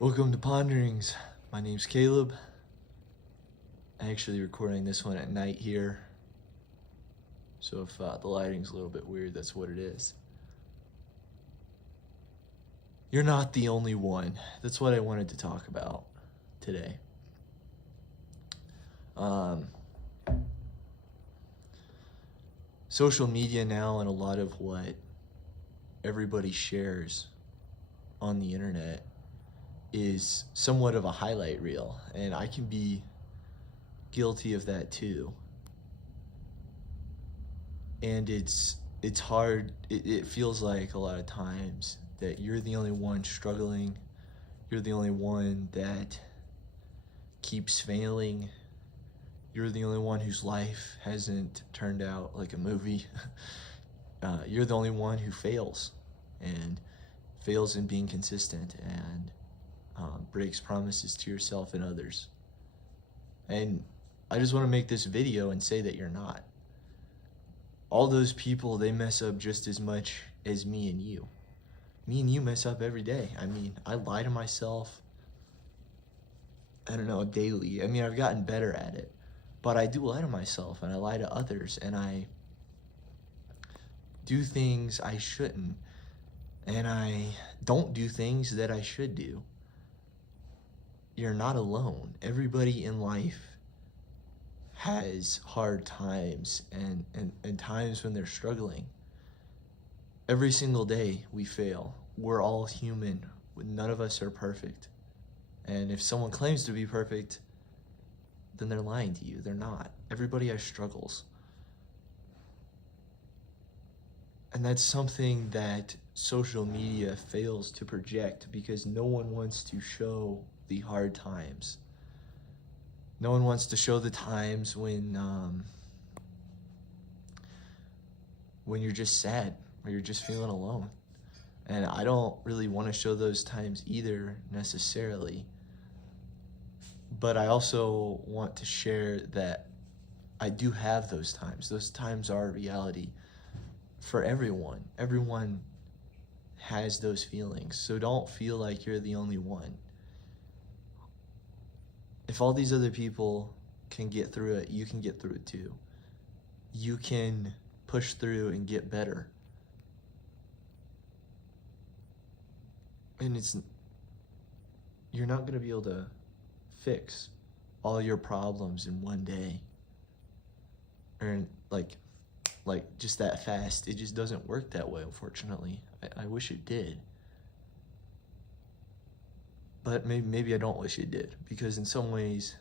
Welcome to Ponderings. My name's Caleb. I'm actually recording this one at night here. So if the lighting's a little bit weird, that's what it is. You're not the only one. That's what I wanted to talk about today. Social media now and a lot of what everybody shares on the internet is somewhat of a highlight reel, and I can be guilty of that too. And it's hard. It feels like a lot of times that you're the only one struggling. You're the only one that keeps failing. You're the only one whose life hasn't turned out like a movie. You're the only one who fails, and fails in being consistent, and breaks promises to yourself and others. And I just want to make this video and say that you're not. All those people, they mess up just as much as me and you. Me and you mess up every day. I mean, I lie to myself, I don't know, daily. I mean, I've gotten better at it, but I do lie to myself, and I lie to others, and I do things I shouldn't, and I don't do things that I should do. You're not alone. Everybody in life has hard times and times when they're struggling. Every single day we fail. We're all human. None of us are perfect. And if someone claims to be perfect, then they're lying to you. They're not. Everybody has struggles. And that's something that social media fails to project because no one wants to show the hard times. No one wants to show the times when you're just sad or you're just feeling alone. And I don't really want to show those times either necessarily. But I also want to share that I do have those times. Those times are a reality for everyone. Everyone has those feelings. So don't feel like you're the only one. If all these other people can get through it, you can get through it too. You can push through and get better. And you're not going to be able to fix all your problems in one day. Or like just that fast. It just doesn't work that way, unfortunately. I wish it did. But maybe I don't wish it did, because in some ways,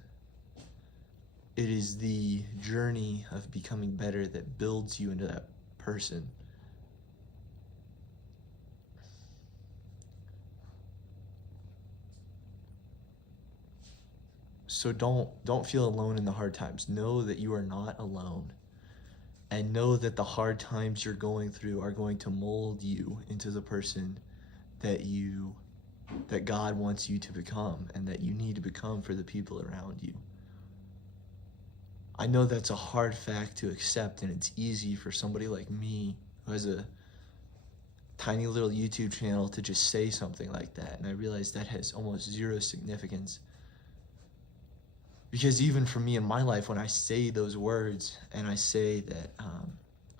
it is the journey of becoming better that builds you into that person. So don't feel alone in the hard times. Know that you are not alone. And know that the hard times you're going through are going to mold you into the person that God wants you to become, and that you need to become for the people around you. I know that's a hard fact to accept, and it's easy for somebody like me who has a tiny little YouTube channel to just say something like that, and I realize that has almost zero significance. Because even for me in my life, when I say those words and I say that,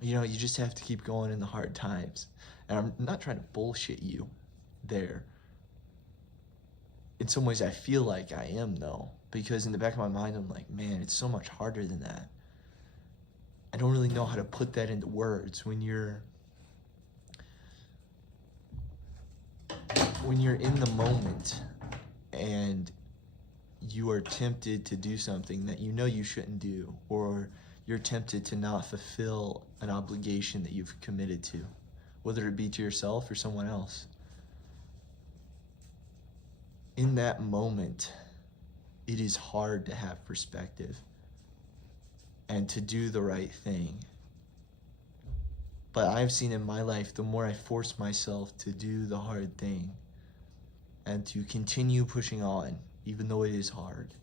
you just have to keep going in the hard times, and I'm not trying to bullshit you there. In some ways, I feel like I am, though, because in the back of my mind, I'm like, man, it's so much harder than that. I don't really know how to put that into words when you're in the moment and you are tempted to do something that you know you shouldn't do, or you're tempted to not fulfill an obligation that you've committed to, whether it be to yourself or someone else. In that moment, it is hard to have perspective and to do the right thing. But I've seen in my life, the more I force myself to do the hard thing and to continue pushing on, even though it is hard,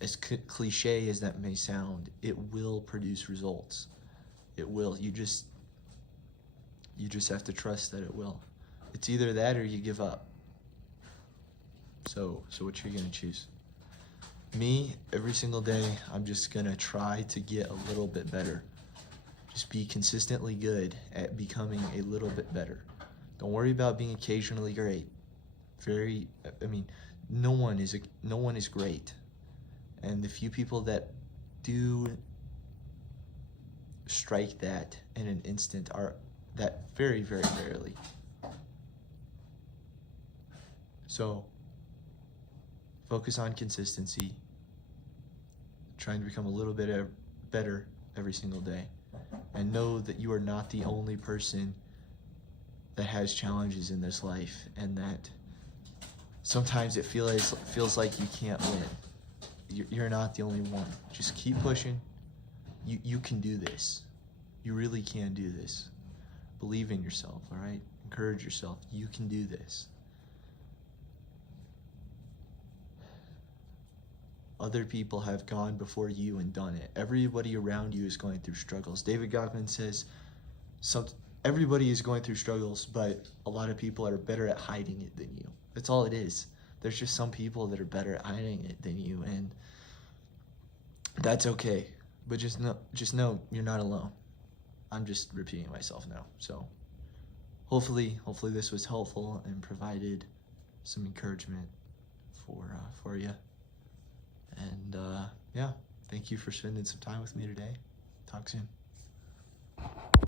as cliche as that may sound, it will produce results. It will. You just have to trust that it will. It's either that or you give up. So what you're gonna choose? Me, every single day, I'm just gonna try to get a little bit better. Just be consistently good at becoming a little bit better. Don't worry about being occasionally great. I mean, no one is great, and the few people that do strike that in an instant are that very, very rarely. So focus on consistency, trying to become a little bit better every single day, and know that you are not the only person that has challenges in this life, and that sometimes it feels like you can't win. You're not the only one. Just keep pushing. You can do this. You really can do this. Believe in yourself, all right? Encourage yourself. You can do this. Other people have gone before you and done it. Everybody around you is going through struggles. David Goggins says, everybody is going through struggles, but a lot of people are better at hiding it than you. That's all it is. There's just some people that are better at hiding it than you, and that's okay. But just know you're not alone. I'm just repeating myself now. So hopefully this was helpful and provided some encouragement for you. And yeah, thank you for spending some time with me today. Talk soon.